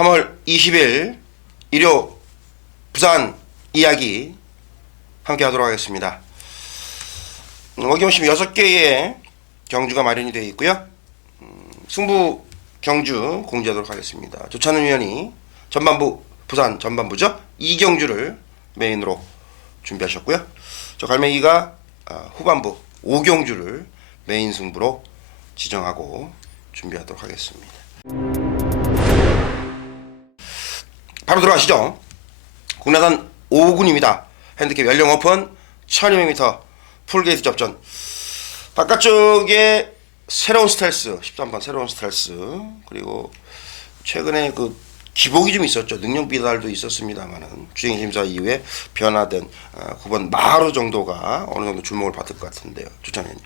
3월 20일 일요 부산 이야기 함께 하도록 하겠습니다. 어김없이 6개의 경주가 마련이 되어 있고요. 승부 경주 공지하도록 하겠습니다. 조찬은 위원이 전반부, 부산 전반부죠. 2경주를 메인으로 준비하셨고요. 저 갈매기가 후반부 5경주를 메인 승부로 지정하고 준비하도록 하겠습니다. 바로 들어가시죠. 국내산 5군입니다. 핸디캡 연령 오픈 1200m 풀게이트 접전. 바깥쪽에 새로운 스텔스 13번 새로운 스텔스, 그리고 최근에 그 기복이 좀 있었죠. 능력 비달도 있었습니다만은 주행 심사 이후에 변화된 9번 마루 정도가 어느 정도 주목을 받을 것 같은데요. 조찬현님.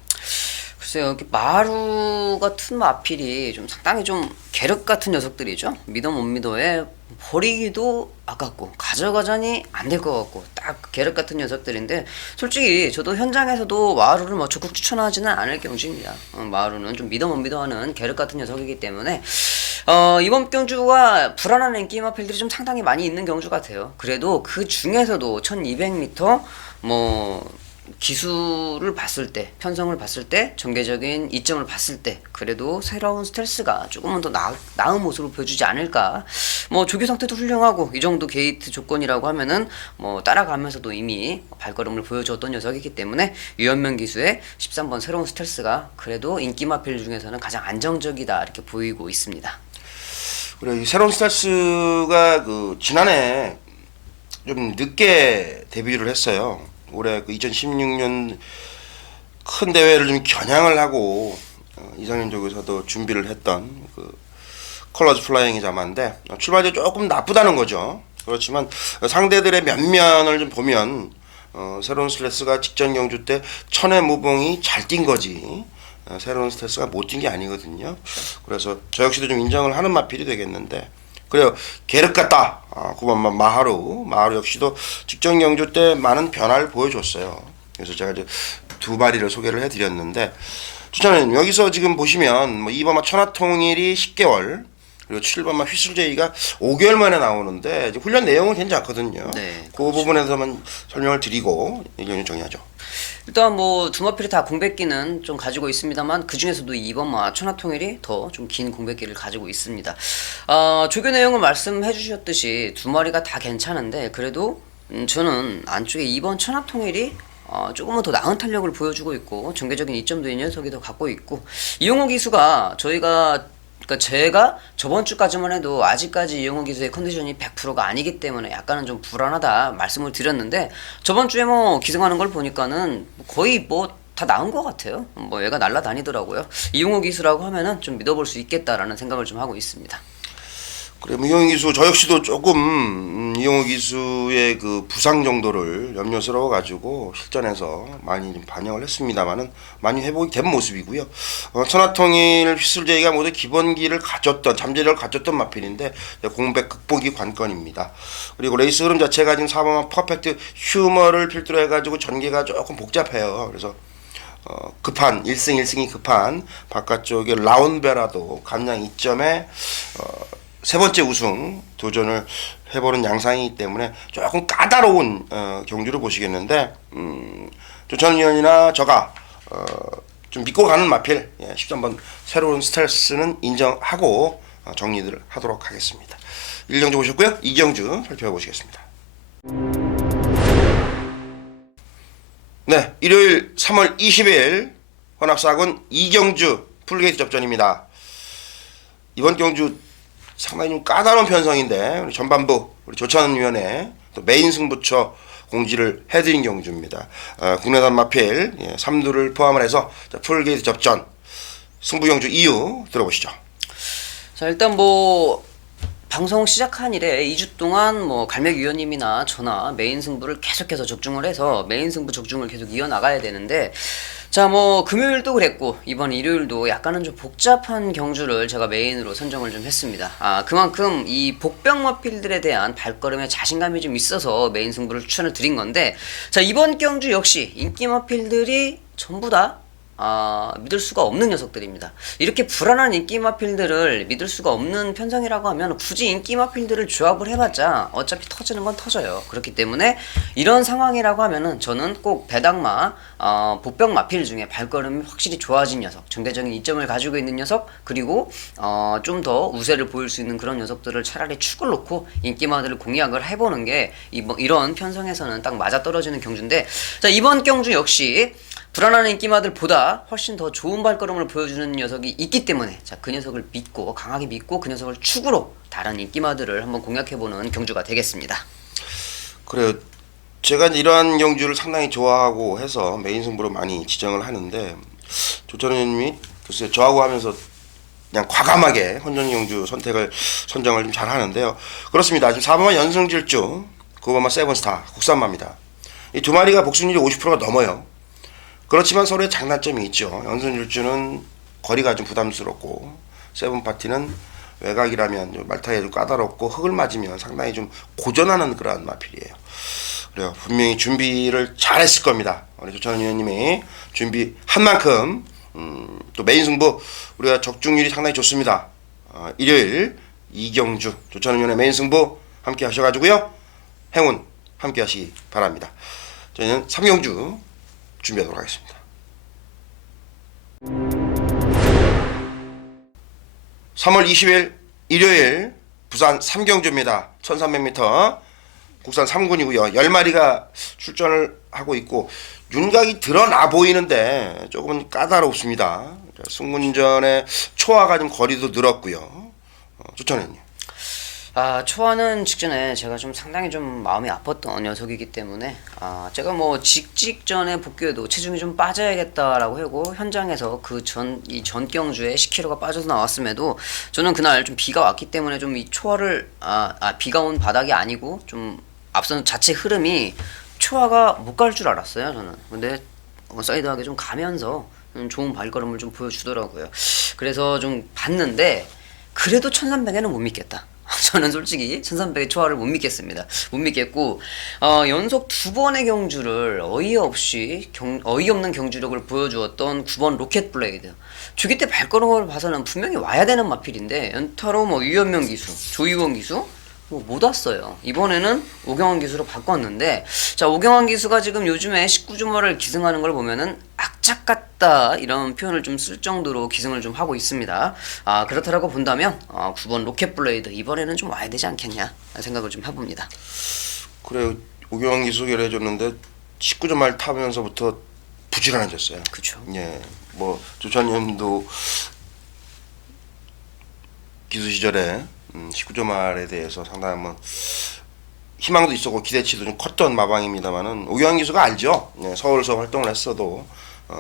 글쎄요, 여기 마루 같은 마필이 좀 상당히 좀 계륵 같은 녀석들이죠. 믿어 못 믿어에 버리기도 아깝고 가져가자니 안 될 것 같고 딱 계륵 같은 녀석들인데, 솔직히 저도 현장에서도 마루를 뭐 적극 추천하지는 않을 경지입니다. 마루는 좀 믿어 못 믿어하는 계륵 같은 녀석이기 때문에 이번 경주가 불안한 인기 마필들이 좀 상당히 많이 있는 경주 같아요. 그래도 그 중에서도 1200m 뭐 기술을 봤을 때, 편성을 봤을 때, 전개적인 이점을 봤을 때 그래도 새로운 스텔스가 조금은 더 나은 모습을 보여주지 않을까. 뭐 조교 상태도 훌륭하고 이 정도 게이트 조건이라고 하면은 뭐 따라가면서도 이미 발걸음을 보여줬던 녀석이기 때문에 유연명 기수의 13번 새로운 스텔스가 그래도 인기 마필 중에서는 가장 안정적이다 이렇게 보이고 있습니다. 그래, 이 새로운 스텔스가 그 지난해 좀 늦게 데뷔를 했어요. 올해 그 2016년 큰 대회를 좀 겨냥을 하고 이상현 쪽에서도 준비를 했던 그 컬러즈 플라잉이 자마인데 출발이 조금 나쁘다는 거죠. 그렇지만 상대들의 면면을 좀 보면 새로운 스텔스가 직전 경주 때 천회 무봉이 잘 뛴 거지 새로운 스텔스가 못 뛴 게 아니거든요. 그래서 저 역시도 좀 인정을 하는 마필이 되겠는데, 그래요. 계륵 같다. 9번 마하루 역시도 직전 경주 때 많은 변화를 보여줬어요. 그래서 제가 이제 두 마리를 소개를 해드렸는데, 추천은 여기서 지금 보시면 뭐 2번마 천하통일이 10개월, 그리고 7번마 휘슬제이가 5개월 만에 나오는데 이제 훈련 내용은 괜찮거든요. 네, 그 부분에서만 설명을 드리고 의견을 정리하죠. 일단 뭐 두 마필이 다 공백기는 좀 가지고 있습니다만 그 중에서도 2번 천하통일이 더 좀 긴 공백기를 가지고 있습니다. 조교 내용을 말씀해 주셨듯이 두 마리가 다 괜찮은데 그래도 저는 안쪽에 2번 천하통일이 조금은 더 나은 탄력을 보여주고 있고 전개적인 이점도 이 녀석이 더 갖고 있고, 이용호 기수가 그러니까 제가 저번 주까지만 해도 아직까지 이용호 기수의 컨디션이 100%가 아니기 때문에 약간은 좀 불안하다 말씀을 드렸는데, 저번 주에 뭐 기승하는 걸 보니까는 거의 뭐 다 나은 것 같아요. 뭐 얘가 날라다니더라고요. 이용호 기수라고 하면은 좀 믿어볼 수 있겠다라는 생각을 좀 하고 있습니다. 그래, 이용호 기수 저 역시도 조금 이용호 기수의 그 부상 정도를 염려스러워 가지고 실전에서 많이 좀 반영을 했습니다만은 많이 회복이 된 모습이고요. 천하통일 휘슬제이가 모두 기본기를 가졌던 잠재력을 가졌던 마필인데 공백 극복이 관건입니다. 그리고 레이스 흐름 자체가 지금 4번마 퍼펙트 휴머를 필두로 해가지고 전개가 조금 복잡해요. 그래서 급한 1승 1승이 급한 바깥쪽에 라운베라도 감량 2점에 세 번째 우승 도전을 해보는 양상이기 때문에 조금 까다로운 경주를 보시겠는데, 조찬 위원이나 저가 좀 믿고 가는 마필 13번 새로운 스텔스는 인정하고 정리를 하도록 하겠습니다. 1경주 보셨고요. 2경주 살펴보시겠습니다. 네, 일요일 3월 20일 혼합사군 2경주 풀게이트 접전입니다. 이번 경주 상당히 좀 까다로운 편성인데 우리 전반부 우리 조찬 위원회 또 메인 승부처 공지를 해드린 경주입니다. 국내산 마필 3두를 포함을 해서 풀게이트 접전 승부 경주 이유 들어보시죠. 자, 일단 뭐 방송 시작한 이래 2주 동안 뭐 갈매기 위원님이나 저나 메인 승부를 계속해서 적중을 해서 메인 승부 적중을 계속 이어나가야 되는데, 자, 뭐 금요일도 그랬고 이번 일요일도 약간은 좀 복잡한 경주를 제가 메인으로 선정을 좀 했습니다. 그만큼 이 복병 마필들에 대한 발걸음에 자신감이 좀 있어서 메인 승부를 추천을 드린 건데, 자, 이번 경주 역시 인기 마필들이 전부 다 믿을 수가 없는 녀석들입니다. 이렇게 불안한 인기 마필들을 믿을 수가 없는 편성이라고 하면 굳이 인기 마필들을 조합을 해봤자 어차피 터지는 건 터져요. 그렇기 때문에 이런 상황이라고 하면은 저는 꼭 배당마, 보병 마필 중에 발걸음이 확실히 좋아진 녀석, 정대적인 이점을 가지고 있는 녀석, 그리고 좀 더 우세를 보일 수 있는 그런 녀석들을 차라리 축을 놓고 인기마들을 공략을 해보는 게 이런 편성에서는 딱 맞아떨어지는 경주인데, 자, 이번 경주 역시 불안한 인기마들보다 훨씬 더 좋은 발걸음을 보여주는 녀석이 있기 때문에, 자, 그 녀석을 믿고 강하게 믿고 그 녀석을 축으로 다른 인기마들을 한번 공략해보는 경주가 되겠습니다. 그래요. 제가 이러한 경주를 상당히 좋아하고 해서 메인 승부로 많이 지정을 하는데, 조찬호 님이 글쎄 저하고 하면서 그냥 과감하게 헌정 경주 선정을 좀 잘 하는데요. 그렇습니다. 지금 4번마 연승질주, 9번마 세븐스타, 국산마입니다. 이 두 마리가 복승률이 50%가 넘어요. 그렇지만 서로의 장단점이 있죠. 연승질주는 거리가 좀 부담스럽고, 세븐파티는 외곽이라면 말타기가 좀 까다롭고 흙을 맞으면 상당히 좀 고전하는 그러한 마필이에요. 그래요. 분명히 준비를 잘했을 겁니다. 우리 조찬호 위원님이 준비한 만큼 또 메인 승부 우리가 적중률이 상당히 좋습니다. 일요일 이경주 조찬호 위원의 메인 승부 함께 하셔가지고요. 행운 함께 하시기 바랍니다. 저희는 3경주 준비하도록 하겠습니다. 3월 20일 일요일 부산 3경주입니다. 1300m 국산 3군이고요. 10마리가 출전을 하고 있고 윤곽이 드러나 보이는데 조금 까다롭습니다. 승문전에 초하가 좀 거리도 늘었고요. 조찬호님. 초아는 직전에 제가 좀 상당히 좀 마음이 아팠던 녀석이기 때문에 제가 뭐 직전에 복귀해도 체중이 좀 빠져야겠다라고 하고 현장에서 이 전 경주에 10kg가 빠져서 나왔음에도 저는 그날 좀 비가 왔기 때문에 좀 이 초아를 비가 온 바닥이 아니고 좀 앞선 자체 흐름이 초아가 못 갈 줄 알았어요 저는. 근데 사이드하게 좀 가면서 좋은 발걸음을 좀 보여주더라고요. 그래서 좀 봤는데 그래도 1300에는 못 믿겠다. 저는 솔직히 1300의 초하를 못 믿겠습니다. 못 믿겠고 연속 두 번의 경주를 어이없는 경주력을 보여주었던 9번 로켓 블레이드. 주기 때 발걸음을 봐서는 분명히 와야 되는 마필인데 연타로 유현명 기수, 조이원 기수 못 왔어요. 이번에는 오경환 기수로 바꿨는데, 자, 오경환 기수가 지금 요즘에 19주말을 기승하는 걸 보면은 악착 같다 이런 표현을 좀 쓸 정도로 기승을 좀 하고 있습니다. 그렇다라고 본다면 9번 로켓 블레이드 이번에는 좀 와야 되지 않겠냐 생각을 좀 해봅니다. 그래요. 오경환 기수 결해줬는데 19주말 타면서부터 부지런해졌어요. 그렇죠. 예, 뭐 조찬님도 기수 시절에 19조 말에 대해서 상당히 뭐 희망도 있었고 기대치도 좀 컸던 마방입니다만은 오경환 기수가 알죠. 네, 서울서 활동을 했어도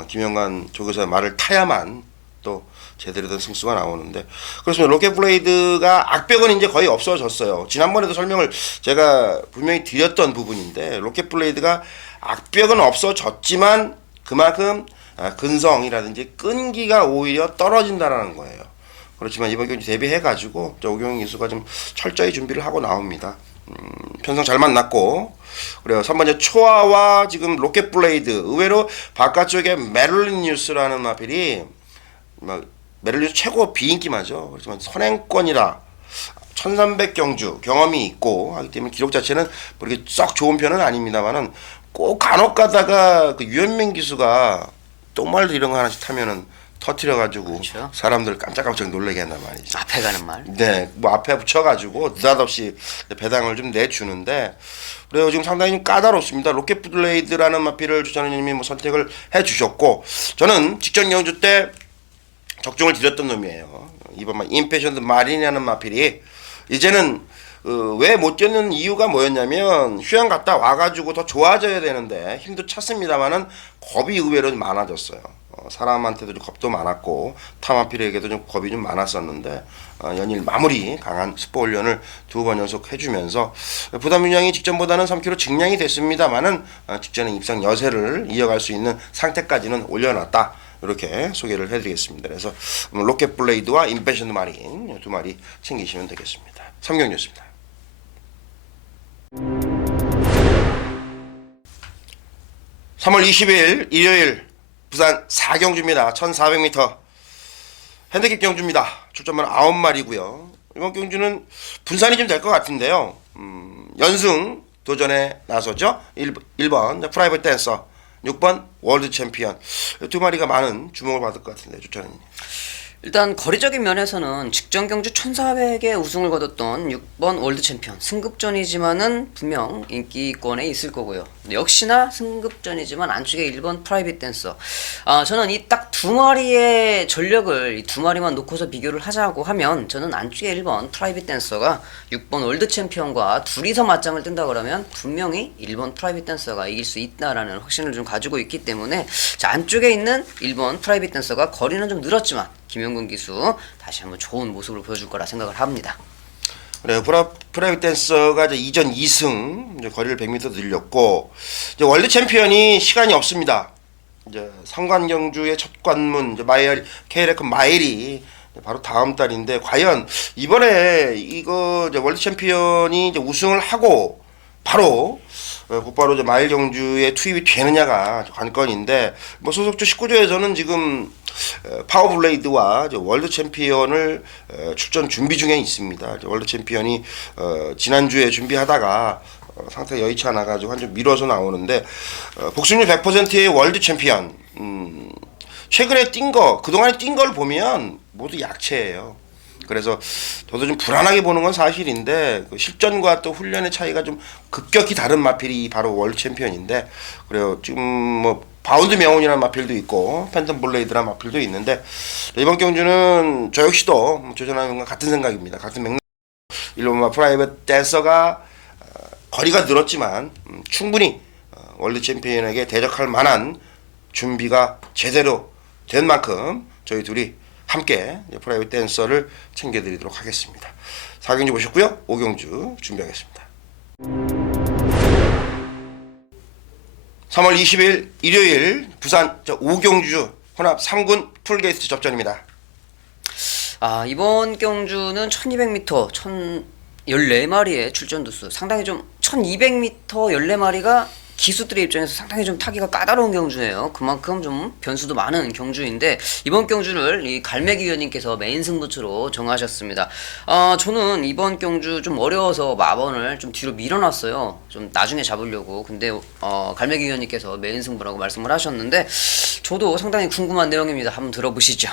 김영관 조교사의 말을 타야만 또 제대로 된 승수가 나오는데, 그렇습니다. 로켓 블레이드가 악벽은 이제 거의 없어졌어요. 지난번에도 설명을 제가 분명히 드렸던 부분인데 로켓 블레이드가 악벽은 없어졌지만 그만큼 근성이라든지 끈기가 오히려 떨어진다라는 거예요. 그렇지만 이번 경기 대비해가지고 오경환 기수가 좀 철저히 준비를 하고 나옵니다. 편성 잘 만났고, 그래요. 3번째 초아와 지금 로켓 블레이드, 의외로 바깥쪽에 메릴린 뉴스라는 마필이 메릴린 뉴스 최고 비인기마죠. 그렇지만 선행권이라 1300 경주 경험이 있고 하기 때문에 기록 자체는 뭐 이렇게 썩 좋은 편은 아닙니다만은 꼭 간혹 가다가 그 유현민 기수가 똥말도 이런 거 하나씩 타면은 터트려가지고 그렇죠. 사람들 깜짝깜짝 놀라게 한단 말이죠. 앞에 가는 말. 네, 뭐 앞에 붙여가지고 느닷없이 배당을 좀 내주는데, 그래요. 지금 상당히 좀 까다롭습니다. 로켓 블레이드라는 마필을 주찬호님이 뭐 선택을 해주셨고, 저는 직전 경주 때 적중을 드렸던 놈이에요. 이번 임패션드 마린이라는 마필이 이제는 왜 못 뛰는 이유가 뭐였냐면 휴양 갔다 와가지고 더 좋아져야 되는데 힘도 찼습니다만은 겁이 의외로 좀 많아졌어요. 사람한테도 좀 겁도 많았고 타마필에게도 좀 겁이 좀 많았었는데 연일 마무리 강한 스포 훈련을 2번 연속 해주면서 부담 윤량이 직전보다는 3kg 증량이 됐습니다만은 직전에 입상 여세를 이어갈 수 있는 상태까지는 올려놨다. 이렇게 소개를 해드리겠습니다. 그래서 로켓 블레이드와 임패션드 마린 두 마리 챙기시면 되겠습니다. 3경주였습니다. 3월 20일 일요일 부산 4경주입니다. 1400m 핸디캡 경주입니다. 출전만 9마리고요. 이번 경주는 분산이 좀 될 것 같은데요. 연승 도전에 나서죠. 1번 프라이빗 댄서, 6번 월드 챔피언. 두 마리가 많은 주목을 받을 것 같은데 주차는. 일단 거리적인 면에서는 직전 경주 1400에 우승을 거뒀던 6번 월드 챔피언 승급전이지만은 분명 인기권에 있을 거고요. 역시나 승급전이지만 안쪽에 1번 프라이빗 댄서. 저는 이 딱 두 마리의 전력을 이 두 마리만 놓고서 비교를 하자고 하면 저는 안쪽에 1번 프라이빗 댄서가 6번 월드 챔피언과 둘이서 맞짱을 뜬다 그러면 분명히 1번 프라이빗 댄서가 이길 수 있다라는 확신을 좀 가지고 있기 때문에 자, 안쪽에 있는 1번 프라이빗 댄서가 거리는 좀 늘었지만 김영근 기수 다시 한번 좋은 모습을 보여줄 거라 생각을 합니다. 그래요. 프라이빗 댄서가 이제 이전 2승 이제 거리를 100m 늘렸고 이제 월드 챔피언이 시간이 없습니다. 이제 상관 경주의 첫 관문 이제 K레컨 마일이 바로 다음 달인데 과연 이번에 이거 이제 월드 챔피언이 이제 우승을 하고 바로 곧바로 이제 마일 경주에 투입이 되느냐가 관건인데 뭐 소속주 19조에서는 지금 파워블레이드와 월드 챔피언을 출전 준비 중에 있습니다. 월드 챔피언이 지난주에 준비하다가 상태가 여의치 않아 가지고 한 좀 미뤄서 나오는데 복승률 100%의 월드 챔피언. 최근에 뛴 거, 그동안에 뛴 걸 보면 모두 약체예요. 그래서 저도 좀 불안하게 보는 건 사실인데 그 실전과 또 훈련의 차이가 좀 급격히 다른 마필이 바로 월드 챔피언인데 그래요. 지금 뭐 바운드 명운이라는 마필도 있고 팬텀 블레이드라는 마필도 있는데 이번 경주는 저 역시도 조전하는 건 같은 생각입니다. 같은 맥락. 일본 프라이빗 댄서가 거리가 늘었지만 충분히 월드 챔피언에게 대적할 만한 준비가 제대로 된 만큼 저희 둘이 함께 프라이빗 댄서를 챙겨드리도록 하겠습니다. 4경주 보셨고요. 5경주 준비하겠습니다. 3월 20일 일요일 부산 5경주 혼합 3군 풀게이트 접전입니다. 이번 경주는 1200m 14마리의 출전 두수 상당히 좀 1200m 14마리가 기수들의 입장에서 상당히 좀 타기가 까다로운 경주예요. 그만큼 좀 변수도 많은 경주인데 이번 경주를 이 갈매기 위원님께서 메인 승부처로 정하셨습니다. 저는 이번 경주 좀 어려워서 마번을 좀 뒤로 밀어놨어요. 좀 나중에 잡으려고. 근데 갈매기 위원님께서 메인 승부라고 말씀을 하셨는데 저도 상당히 궁금한 내용입니다. 한번 들어보시죠.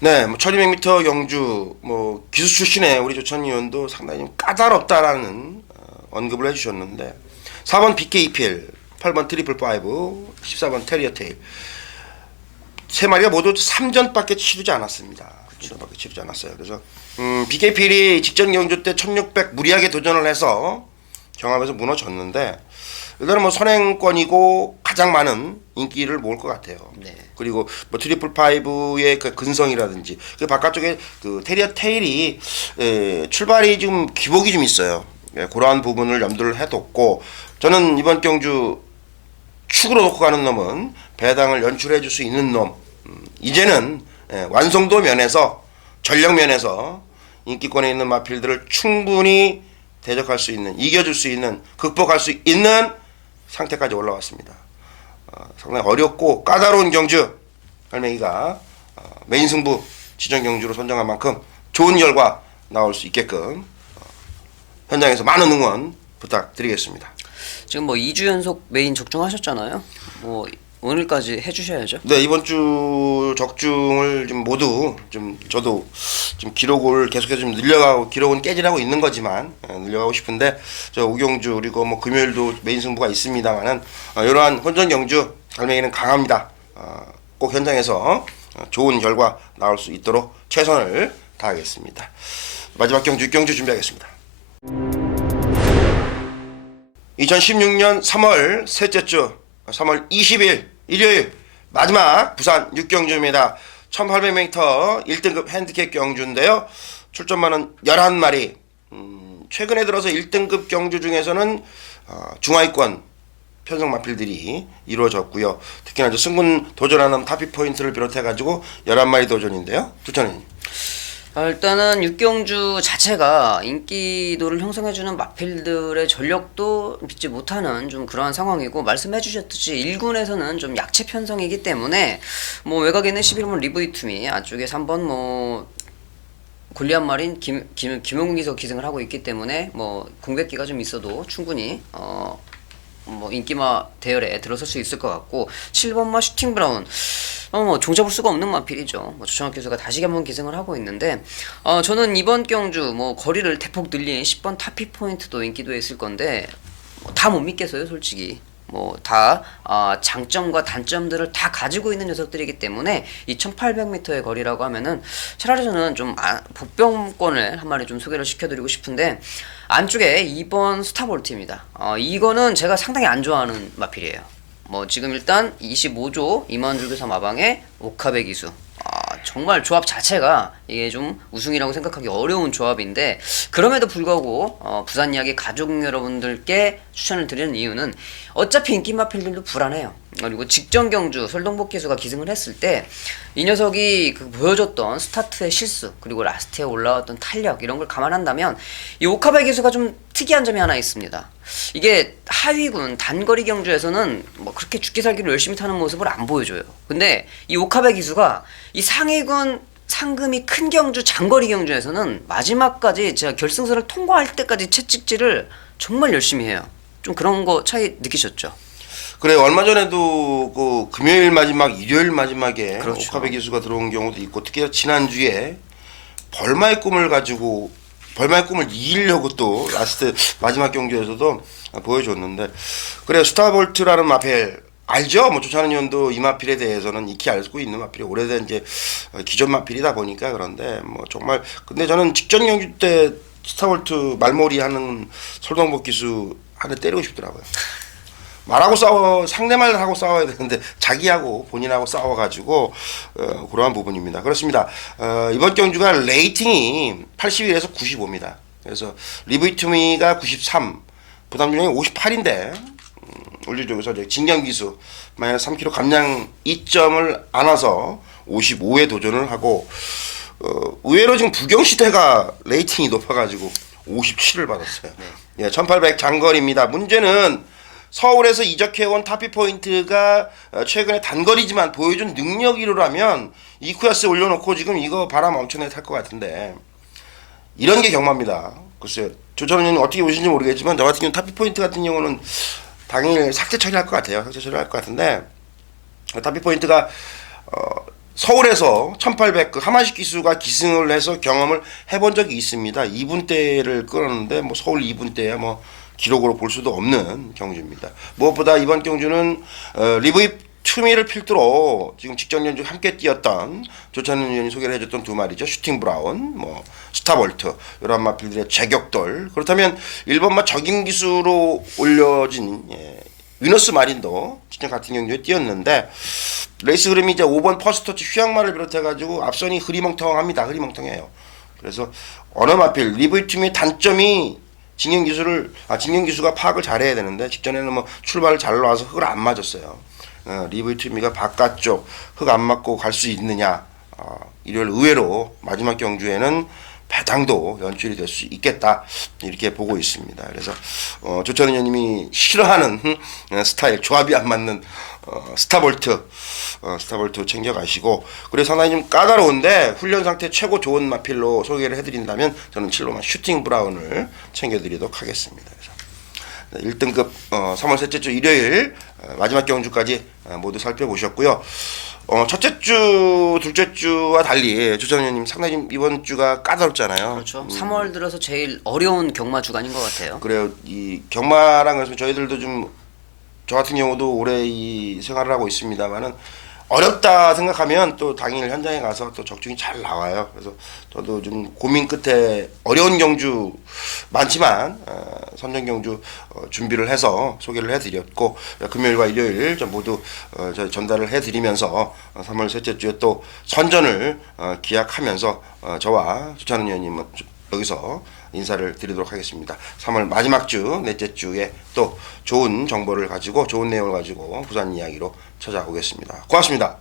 네, 뭐 1200m 경주 뭐 기수 출신의 우리 조찬 의원도 상당히 좀 까다롭다라는 언급을 해주셨는데 4번 BKPL, 8번 트리플 파이브, 14번 테리어 테일 세 마리가 모두 3전밖에 치르지 않았습니다. 3전밖에 치르지 않았어요. 그래서 BKPL이 직전 경주 때 1600 무리하게 도전을 해서 경합에서 무너졌는데 일단은 뭐 선행권이고 가장 많은 인기를 모을 것 같아요. 네. 그리고 뭐 트리플 파이브의 그 근성이라든지 그 바깥쪽에 그 테리어 테일이 출발이 좀 기복이 좀 있어요. 그러한 부분을 염두를 해뒀고 저는 이번 경주 축으로 놓고 가는 놈은 배당을 연출해 줄 수 있는 놈. 이제는 완성도 면에서 전력 면에서 인기권에 있는 마필들을 충분히 대적할 수 있는, 이겨줄 수 있는, 극복할 수 있는 상태까지 올라왔습니다. 상당히 어렵고 까다로운 경주 갈매기가 메인 승부 지정 경주로 선정한 만큼 좋은 결과 나올 수 있게끔 현장에서 많은 응원 부탁드리겠습니다. 지금 뭐 2주 연속 메인 적중하셨잖아요. 뭐 오늘까지 해주셔야죠. 네, 이번 주 적중을 좀 모두 좀 저도 좀 기록을 계속해서 좀 늘려가고 기록은 깨지라고 있는 거지만 늘려가고 싶은데 저 오경주 그리고 뭐 금요일도 메인 승부가 있습니다만은 이러한 혼전 경주 갈매기는 강합니다. 꼭 현장에서 좋은 결과 나올 수 있도록 최선을 다하겠습니다. 마지막 경주 6경주 준비하겠습니다. 2016년 3월 셋째 주 3월 20일 일요일 마지막 부산 6경주입니다. 1800m 1등급 핸디캡 경주인데요. 출전만은 11마리. 최근에 들어서 1등급 경주 중에서는 중하위권 편성 마필들이 이루어졌고요. 특히나 이제 승군 도전하는 타피 포인트를 비롯해 가지고 11마리 도전인데요. 두천님. 일단은 육경주 자체가 인기도를 형성해주는 마필들의 전력도 믿지 못하는 좀 그러한 상황이고, 말씀해주셨듯이 1군에서는 좀 약체 편성이기 때문에 뭐 외곽에는 11번 리브이툼이, 안쪽에 3번 뭐 골리앗 마린 김용기 기서 기승을 하고 있기 때문에 뭐 공백기가 좀 있어도 충분히 뭐 인기마 대열에 들어설 수 있을 것 같고, 7번마 슈팅 브라운 뭐 종잡을 수가 없는 마필이죠. 뭐 조창학 교수가 다시 한번 기승을 하고 있는데, 저는 이번 경주 뭐 거리를 대폭 늘린 10번 타피 포인트도 인기도에 있을 건데, 뭐 다 못 믿겠어요, 솔직히. 뭐 다 장점과 단점들을 다 가지고 있는 녀석들이기 때문에, 이 1800m의 거리라고 하면은 차라리 저는 좀 복병권을 한 마리 좀 소개를 시켜드리고 싶은데, 안쪽에 2번 스타볼트입니다. 이거는 제가 상당히 안 좋아하는 마필이에요. 뭐 지금 일단 25조 2만 줄교사 마방의 오카베 기수, 정말 조합 자체가 이게 좀 우승이라고 생각하기 어려운 조합인데, 그럼에도 불구하고 부산 이야기 가족 여러분들께 추천을 드리는 이유는 어차피 인기 마필들도 불안해요. 그리고 직전 경주 설동복 기수가 기승을 했을 때 이 녀석이 그 보여줬던 스타트의 실수, 그리고 라스트에 올라왔던 탄력, 이런 걸 감안한다면 이 오카베 기수가 좀 특이한 점이 하나 있습니다. 이게 하위군 단거리 경주에서는 뭐 그렇게 죽기 살기로 열심히 타는 모습을 안 보여줘요. 근데 이 오카베 기수가 이 상위군 상금이 큰 경주, 장거리 경주에서는 마지막까지 제가 결승선을 통과할 때까지 채찍질을 정말 열심히 해요. 좀 그런 거 차이 느끼셨죠? 그래, 얼마 전에도 그 금요일 마지막, 일요일 마지막에 그렇죠. 오카베 기수가 들어온 경우도 있고, 특히 지난주에 벌마의 꿈을 가지고 벌마의 꿈을 이기려고 또 라스트 마지막 경기에서도 보여줬는데, 그래, 스타볼트라는 마필 알죠? 뭐 조찬현 의원도 이 마필에 대해서는 익히 알고 있는 마필이 오래된 이제 기존 마필이다 보니까. 그런데 뭐 정말, 근데 저는 직전 경기 때 스타볼트 말머리 하는 설동복 기수 한 대 때리고 싶더라고요. 말하고 상대말하고 싸워야 되는데 자기하고 본인하고 싸워가지고 그러한 부분입니다. 그렇습니다. 이번 경주가 레이팅이 81에서 95입니다. 그래서 리브이투미가 93, 부담중량이 58인데 우리 쪽에서 이제 진경기수 마이너스 3kg 감량 2점을 안아서 55에 도전을 하고, 의외로 지금 부경시대가 레이팅이 높아가지고 57을 받았어요. 예, 1800 장거리입니다. 문제는 서울에서 이적해온 타피 포인트가 최근에 단거리지만 보여준 능력이로라면 이쿠야스에 올려놓고 지금 이거 바람 엄청나게 탈 것 같은데, 이런 게 경마입니다. 글쎄요, 조찬현 의원님 어떻게 보시는지 모르겠지만 저 같은 경우는 타피 포인트 같은 경우는 당일 삭제 처리할 것 같아요. 삭제 처리할 것 같은데, 타피 포인트가 서울에서 1800 그 하마식 기수가 기승을 해서 경험을 해본 적이 있습니다. 2분대를 끌었는데 뭐 서울 2분대야 뭐 기록으로 볼 수도 없는 경주입니다. 무엇보다 이번 경주는 리브이 투미를 필두로 지금 직전 연주 함께 뛰었던 조찬현 의원이 소개를 해줬던 두 마리죠. 슈팅 브라운, 뭐 스타볼트, 이런 마필들의 제격돌. 그렇다면 1번마 적임 기수로 올려진 위너스 마린도 직전 같은 경주에 뛰었는데, 레이스 흐름이 이제 5번 퍼스터치 휘양마를 비롯해가지고 앞선이 흐리멍텅합니다. 흐리멍텅해요. 그래서 어느 마필 리브이투미의 단점이 진경기수가 파악을 잘해야 되는데, 직전에는 뭐 출발을 잘 놔서 흙을 안 맞았어요. 리브이투미가 바깥쪽 흙 안 맞고 갈 수 있느냐, 일요일 의외로 마지막 경주에는 배당도 연출이 될 수 있겠다, 이렇게 보고 있습니다. 그래서 조찬현 의원님이 싫어하는 스타일, 조합이 안 맞는 스타볼트 챙겨가시고, 그래서 상당히 좀 까다로운데 훈련 상태 최고 좋은 마필로 소개를 해드린다면 저는 7로만 슈팅 브라운을 챙겨드리도록 하겠습니다. 그래서 1등급 3월 셋째 주 일요일 마지막 경주까지 모두 살펴보셨고요. 첫째 주, 둘째 주와 달리 조찬현 의원님 상당히 이번 주가 까다롭잖아요. 그렇죠. 3월 들어서 제일 어려운 경마 주간인 것 같아요. 그래요. 이 경마랑 해서 저희들도 좀, 저 같은 경우도 오래 이 생활을 하고 있습니다만은, 어렵다 생각하면 또 당일 현장에 가서 또 적중이 잘 나와요. 그래서 저도 좀 고민 끝에 어려운 경주 많지만 선정 경주 준비를 해서 소개를 해드렸고, 금요일과 일요일 좀 모두 저희 전달을 해드리면서 3월 셋째 주에 또 선전을 기약하면서 저와 조찬현 의원님 여기서 인사를 드리도록 하겠습니다. 3월 마지막 주, 넷째 주에 또 좋은 정보를 가지고, 좋은 내용을 가지고 부산 이야기로 찾아오겠습니다. 고맙습니다.